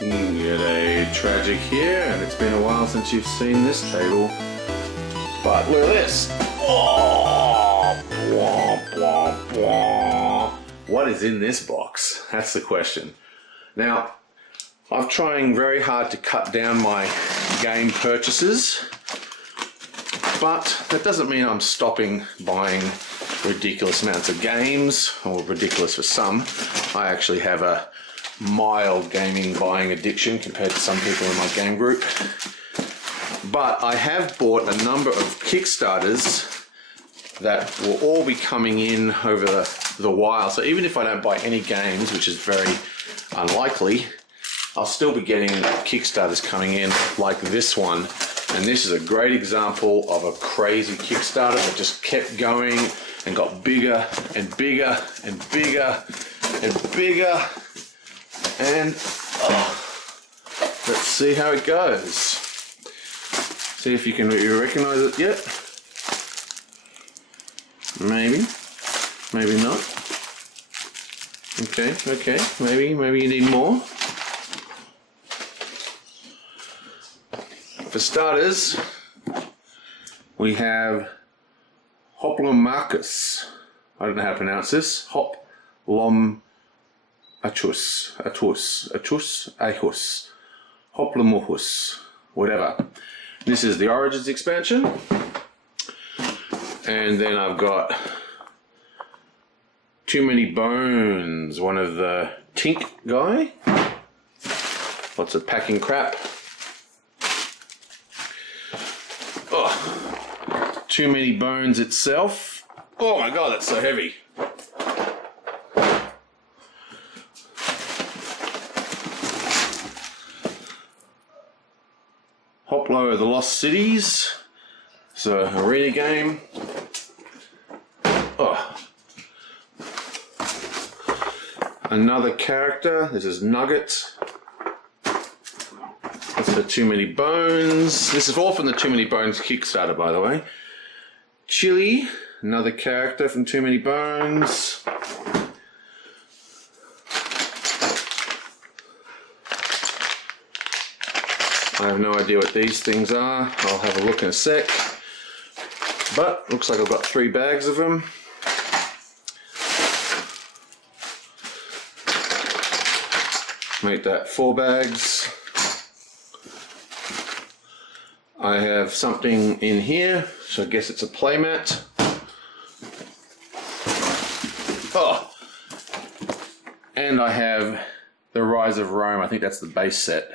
G'day, Tragic here, and it's been a while since you've seen this table. But look at this. Oh, blah, blah, blah. What is in this box? That's the question. Now, I'm trying very hard to cut down my game purchases, but that doesn't mean I'm stopping buying ridiculous amounts of games, or ridiculous for some. I actually have a mild gaming buying addiction compared to some people in my game group. But I have bought a number of Kickstarters that will all be coming in over the while. So even if I don't buy any games, which is very unlikely, I'll still be getting Kickstarters coming in like this one. And this is a great example of a crazy Kickstarter that just kept going and got bigger and bigger and bigger and bigger. And let's see how it goes. See if you recognize it yet. Maybe, maybe not. Okay, maybe you need more. For starters, we have Hoplomachus. I don't know how to pronounce this. Hoplomachus, Hoplomochus, whatever. This is the Origins expansion. And then I've got Too Many Bones, one of the Tink guy. Lots of packing crap. Oh, Too Many Bones itself. Oh my god, that's so heavy. Hoplo, the Lost Cities. It's an arena game. Oh. Another character. This is Nugget. That's the Too Many Bones. This is all from the Too Many Bones Kickstarter, by the way. Chili, another character from Too Many Bones. I have no idea what these things are. I'll have a look in a sec. But looks like I've got 3 bags of them. Make that 4 bags. I have something in here, so I guess it's a playmat. Oh! And I have The Rise of Rome. I think that's the base set.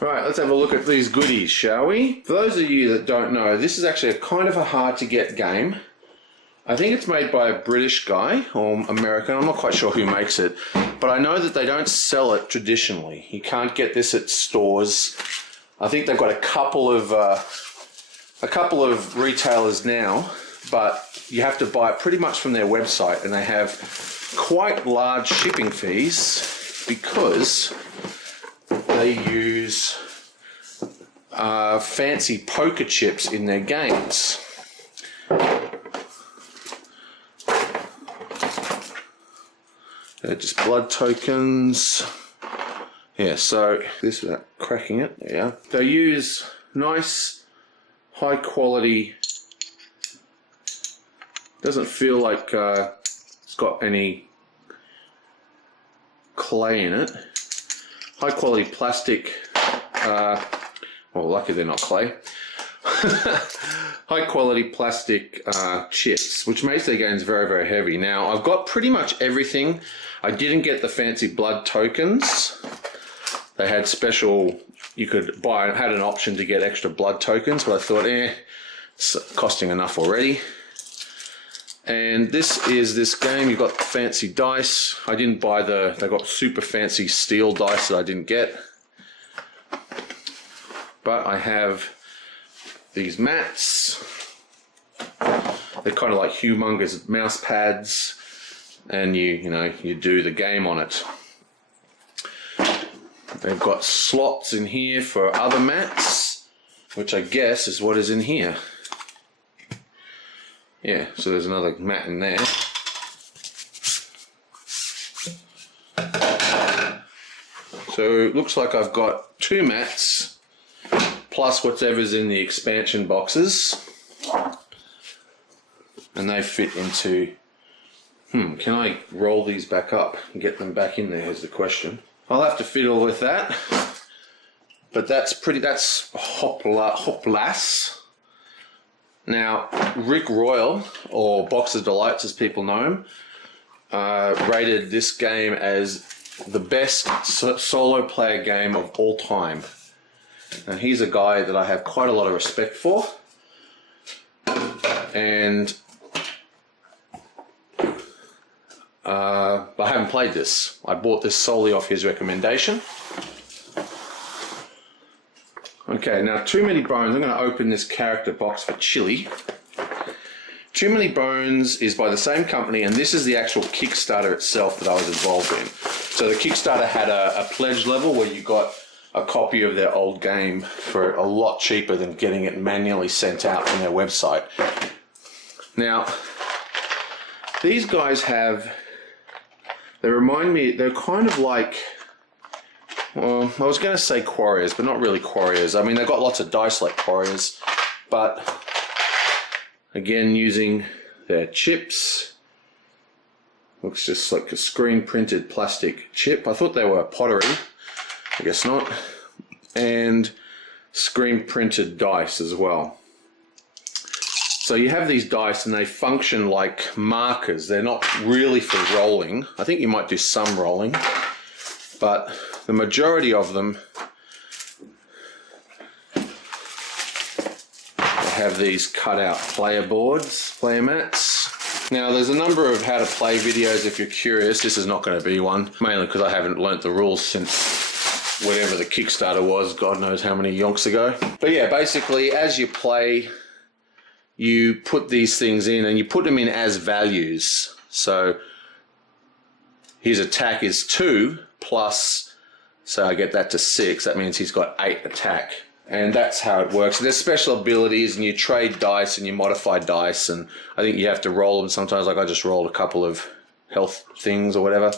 Right, let's have a look at these goodies, shall we? For those of you that don't know, this is actually a kind of a hard to get game. I think it's made by a British guy, or American, I'm not quite sure who makes it, but I know that they don't sell it traditionally. You can't get this at stores. I think they've got a couple of retailers now, but you have to buy it pretty much from their website, and they have quite large shipping fees because they use fancy poker chips in their games. They're just blood tokens. Yeah, so this without cracking it, yeah. They use nice, high quality, doesn't feel like it's got any clay in it. High quality plastic, well, lucky they're not clay. High quality plastic chips, which makes their games very, very heavy. Now, I've got pretty much everything. I didn't get the fancy blood tokens. They had special, you could buy, had an option to get extra blood tokens, but I thought, it's costing enough already. And this is this game. You've got fancy dice. I didn't buy they got super fancy steel dice that I didn't get. But I have these mats. They're kind of like humongous mouse pads, and you do the game on it. They've got slots in here for other mats, which I guess is what is in here. Yeah, so there's another mat in there. So it looks like I've got 2 mats plus whatever's in the expansion boxes, and they fit into, can I roll these back up and get them back in there is the question. I'll have to fiddle with that, but that's hoplas. Now, Rick Royal, or Box of Delights as people know him, rated this game as the best solo player game of all time. And he's a guy that I have quite a lot of respect for. And I haven't played this. I bought this solely off his recommendation. Okay, now Too Many Bones. I'm going to open this character box for Chili. Too Many Bones is by the same company, and this is the actual Kickstarter itself that I was involved in. So the Kickstarter had a pledge level where you got a copy of their old game for a lot cheaper than getting it manually sent out from their website. Now, these guys they remind me, they're kind of like, well, I was going to say Quarriors, but not really Quarriors. I mean, they've got lots of dice like Quarriors, but again, using their chips. Looks just like a screen printed plastic chip. I thought they were pottery, I guess not. And screen printed dice as well. So you have these dice and they function like markers. They're not really for rolling. I think you might do some rolling, but the majority of them have these cut out player boards, player mats. Now there's a number of how to play videos if you're curious. This is not going to be one, mainly because I haven't learnt the rules since whatever the Kickstarter was, God knows how many yonks ago. But yeah, basically as you play, you put these things in and you put them in as values. So his attack is 2 plus, so I get that to 6. That means he's got 8 attack. And that's how it works. There's special abilities and you trade dice and you modify dice, and I think you have to roll them sometimes. Like I just rolled a couple of health things or whatever.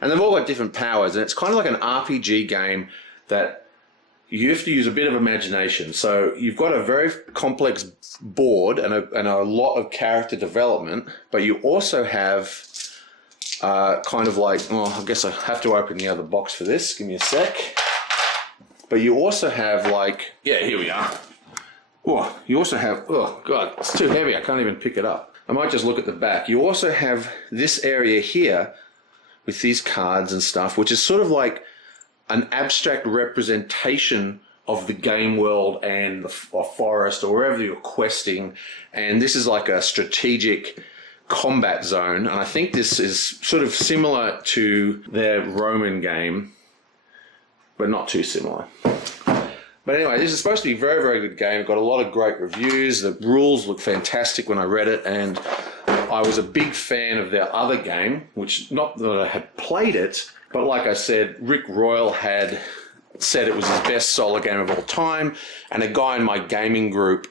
And they've all got different powers, and it's kind of like an RPG game that you have to use a bit of imagination. So you've got a very complex board and a lot of character development, but you also have kind of like, well, I guess I have to open the other box for this. Give me a sec. But you also have like, yeah, here we are. Oh, you also have, oh God, it's too heavy. I can't even pick it up. I might just look at the back. You also have this area here with these cards and stuff, which is sort of like an abstract representation of the game world and the forest or wherever you're questing. And this is like a strategic combat zone. And I think this is sort of similar to their Roman game, but not too similar. But anyway, this is supposed to be a very, very good game. It got a lot of great reviews. The rules look fantastic when I read it, and I was a big fan of their other game, which not that I had played it, but like I said, Rick Royal had said it was his best solo game of all time, and a guy in my gaming group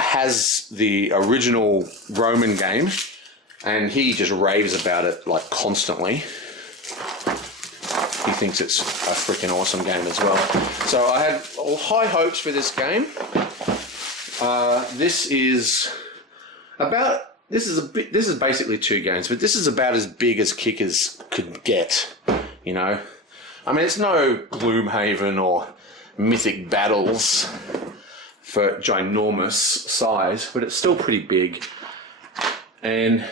has the original Roman game, and he just raves about it like constantly. He thinks it's a freaking awesome game as well. So I had high hopes for this game. This is basically 2 games, but this is about as big as Kickers could get, you know. I mean, it's no Gloomhaven or Mythic Battles for ginormous size, but it's still pretty big. And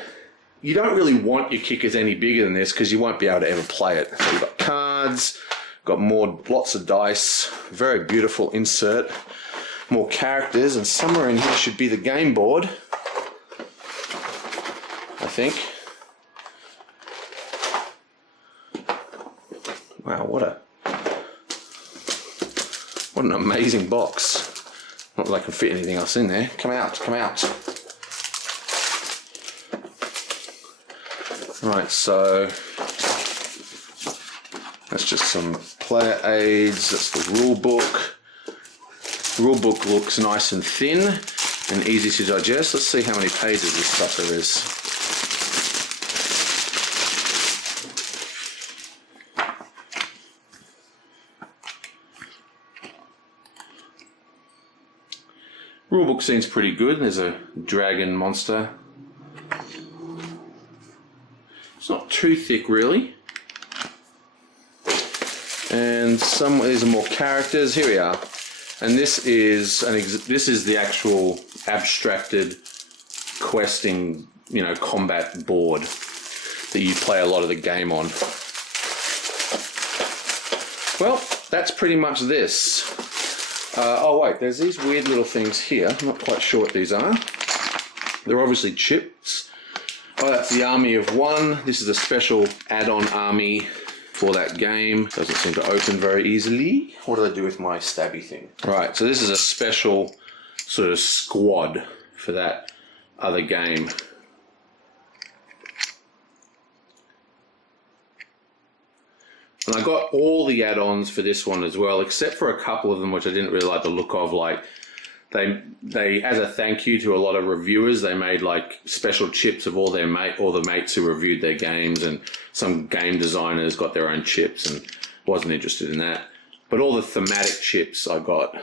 you don't really want your Kickers any bigger than this because you won't be able to ever play it. So you've got cards, got lots of dice, very beautiful insert, more characters, and somewhere in here should be the game board, I think. Wow, what an amazing box. Not that I can fit anything else in there. Come out, come out. Right, so that's just some player aids. That's the rule book. The rule book looks nice and thin and easy to digest. Let's see how many pages this sucker is. Rulebook seems pretty good. There's a dragon monster. It's not too thick really. And these are more characters. Here we are. And this is the actual abstracted questing, combat board that you play a lot of the game on. Well, that's pretty much this. Oh wait, there's these weird little things here. I'm not quite sure what these are. They're obviously chips. Oh, that's the army of one. This is a special add-on army for that game. Doesn't seem to open very easily. What do I do with my stabby thing? Right, so this is a special sort of squad for that other game. And I got all the add-ons for this one as well, except for a couple of them which I didn't really like the look of. Like they as a thank you to a lot of reviewers, they made like special chips of all the mates who reviewed their games, and some game designers got their own chips, and wasn't interested in that. But all the thematic chips I got.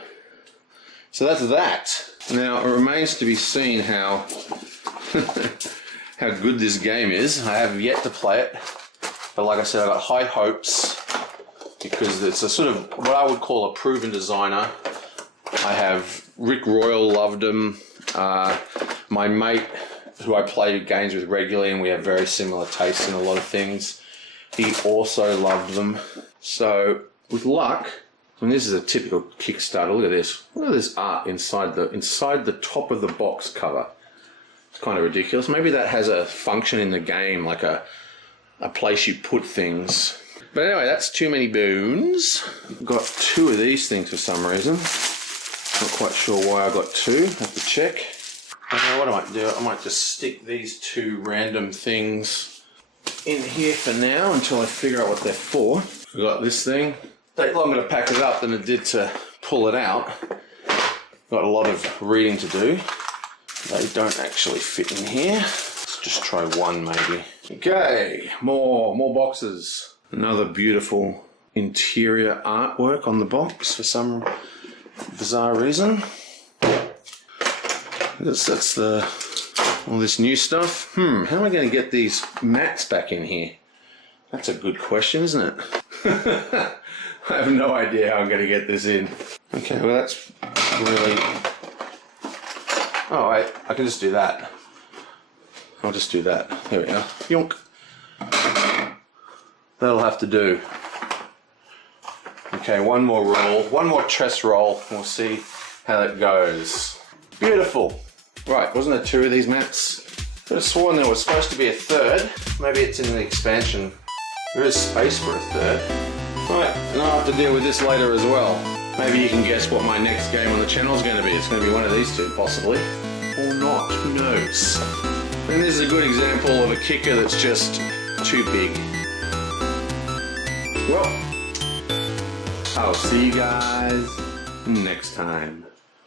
So that's that. Now it remains to be seen how how good this game is. I have yet to play it. But like I said, I got high hopes because it's a sort of what I would call a proven designer. I have Rick Royal loved him. My mate, who I play games with regularly, and we have very similar tastes in a lot of things, he also loved them. So with luck, and this is a typical Kickstarter. Look at this. Look at this art inside the top of the box cover. It's kind of ridiculous. Maybe that has a function in the game, like a place you put things. But anyway, that's too many boons. Got two of these things for some reason. Not quite sure why I got two. Have to check. What I might do, I might just stick these two random things in here for now until I figure out what they're for. We got this thing. Take longer to pack it up than it did to pull it out. Got a lot of reading to do. They don't actually fit in here. Let's just try one maybe. Okay, more boxes. Another beautiful interior artwork on the box for some bizarre reason. That's all this new stuff. How am I going to get these mats back in here? That's a good question, isn't it? I have no idea how I'm going to get this in. Okay, well that's really... Oh wait, I can just do that. I'll just do that. There we are. Yonk. That'll have to do. Okay, one more roll, one more tress roll. We'll see how that goes. Beautiful. Right, wasn't there two of these mats? I could have sworn there was supposed to be a third. Maybe it's in the expansion. There is space for a third. Right, and I'll have to deal with this later as well. Maybe you can guess what my next game on the channel is going to be. It's going to be one of these two, possibly. Or not, who knows? And this is a good example of a kicker that's just too big. Well, I'll see you guys next time.